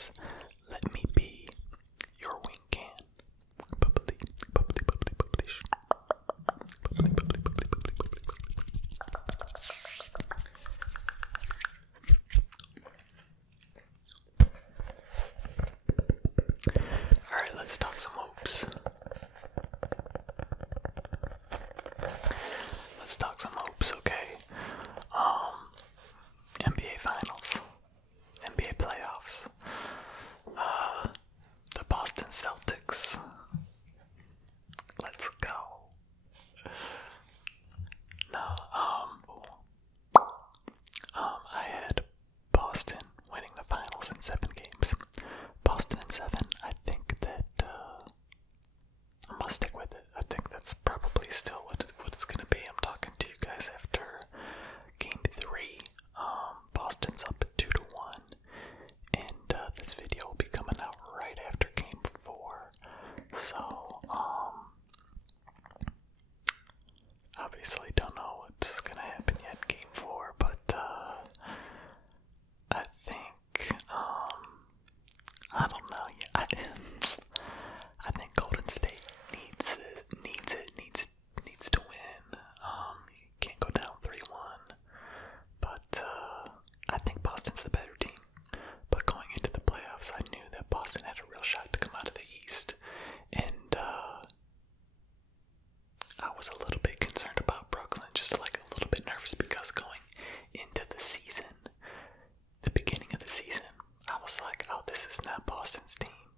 says, "Let me be your wing can." Bubbly, bubbly, bubbly, bubbly. Bubbly, bubbly, bubbly, bubbly, bubbly, bubbly. Alright, let's talk some hopes. Let's talk some hopes, okay? NBA Finals, NBA playoffs, the Boston Celtics. Let's go. No, I had Boston winning the finals in 7 games. Boston in 7. I think that I'm gonna stick with it. I think that's probably still what it's gonna be. I'm talking to you guys after game 3. Boston's up 2-1, and this video will be coming out right after game 4. So, obviously don't know what's gonna happen yet game 4, but I think I don't know. I think Golden State needs to win. You can't go down 3-1, but I think Boston's the better team. But going into the playoffs, I knew that Boston had a real shot to come out of the East, and I was a little bit concerned about Brooklyn, just like a little bit nervous, because going into the season, the beginning of the season, I was like, oh, this is not Boston's team.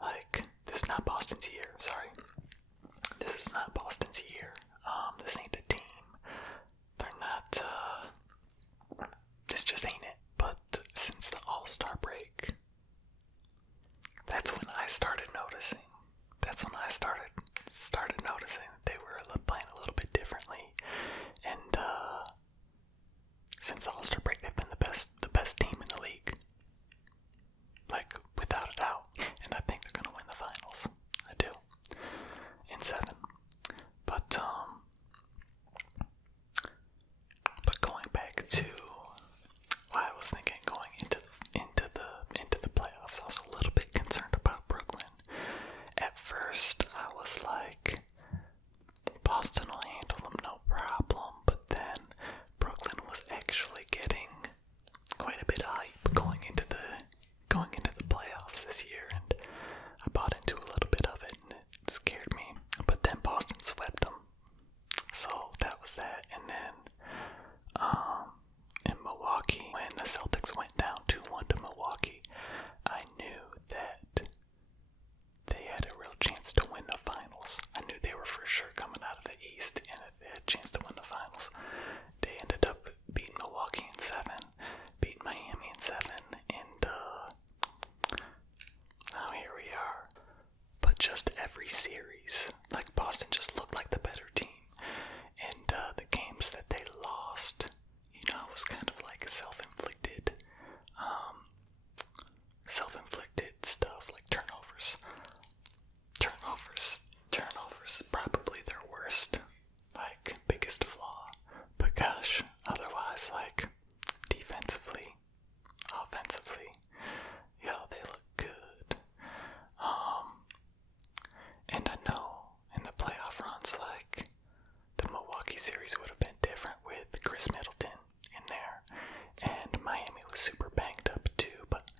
Like, this is not Boston's year, sorry. This is not Boston's year. This ain't the team. They're not, this just ain't it. But since the All-Star break, that's when I started noticing. That's when I started noticing that they were playing a little bit differently. And since the All-Star break, they've been the best team in the league. Like, without a doubt. And I think they're gonna win the finals. I do. In 7. But going back to why I was thinking going into the playoffs, I was a little bit concerned about Brooklyn. At first, I was like, Boston will handle them no problem, but then Brooklyn was actually getting quite a bit of hype going into the playoffs this year, and I bought into a little bit of it, and it scared me. But then Boston swept them, so that was that. And then in Milwaukee, when the Celtics went down 2-1 to Milwaukee, I knew that they had a real chance to win the finals. I knew they were for sure coming out of the East, and that they had a chance to win the finals. They ended up beating Milwaukee in 7, beating Miami in 7, and now here we are. But just every series, like, Boston just looked like the better team. And the games that they lost, it was kind of like self-inflicted stuff, like turnovers, probably their worst, like, biggest flaw. But gosh, otherwise, like, defensively, offensively, they look good. And I know in the playoff runs, like, the Milwaukee series would have been different with Chris Middleton in there, and Miami was super banged up too, but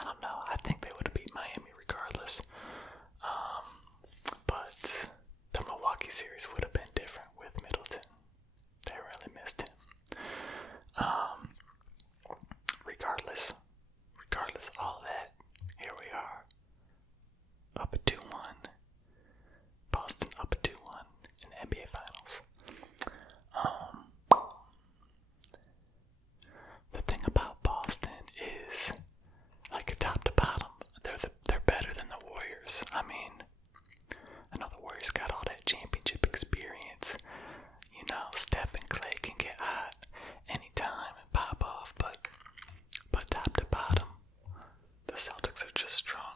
I don't know, I think they would have beat Miami regardless. But the Milwaukee series would have been different with Middleton. They really missed him. Regardless of all that, here we are, up 2-1. Boston up 2-1 in the NBA Finals. The thing about Boston is, like, top to bottom, they're better than the Warriors. I mean, I know the Warriors got all that championship experience. Steph and Clay can get hot anytime and pop off, but top to bottom, the Celtics are just strong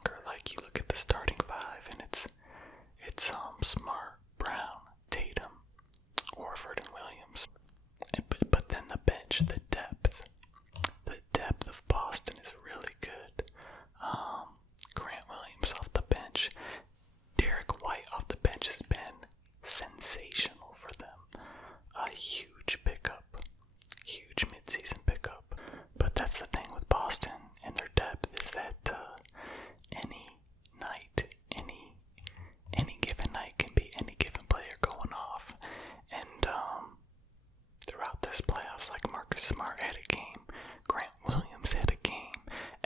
Tatum's had a game.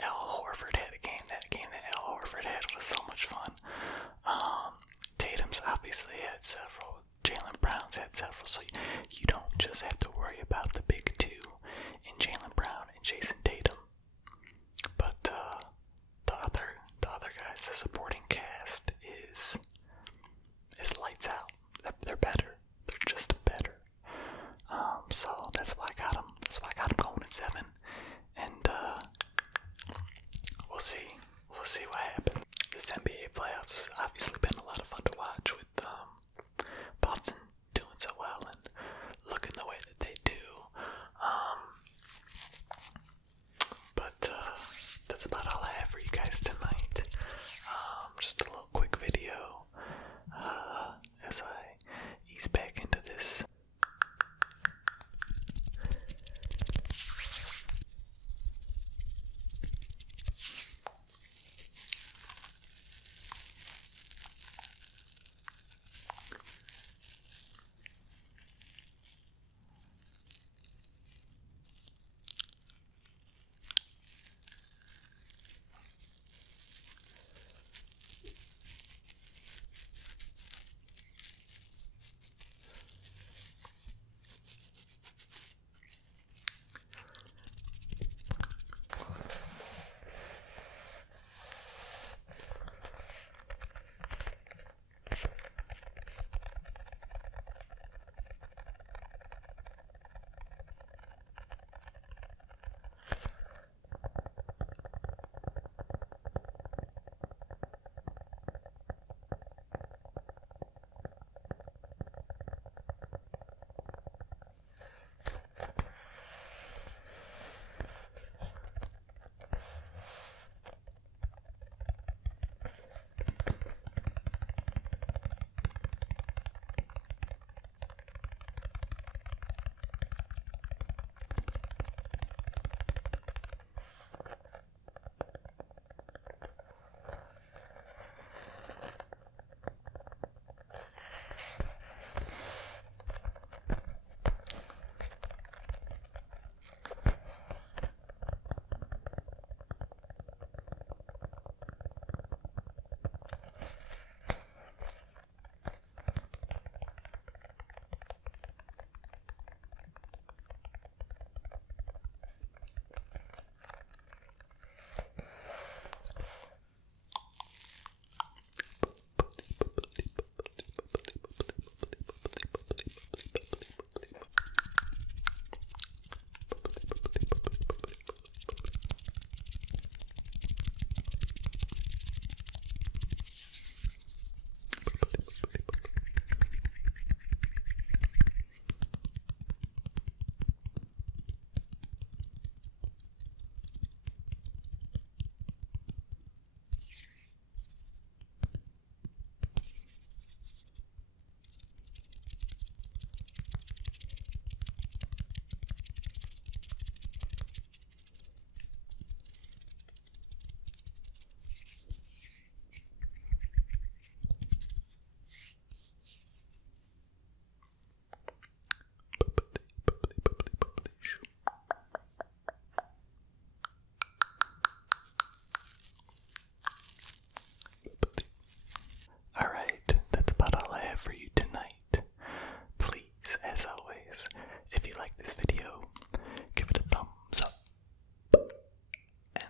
Al Horford had a game. That game that Al Horford had was so much fun. Tatum's obviously had several. Jaylen Brown's had several. So you don't just have to worry about the big two in Jaylen Brown and Jason Tatum. But the other guys, the supporting cast is lights out. They're better. They're just better. So that's why I got them. That's why I got them going at 7. And we'll see. We'll see what happens. This NBA playoffs has obviously been a lot of fun to watch with Boston doing so well and looking the way that they do. But that's about all I have for you guys tonight. Just a little quick video as I ease back into this.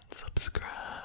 Subscribe.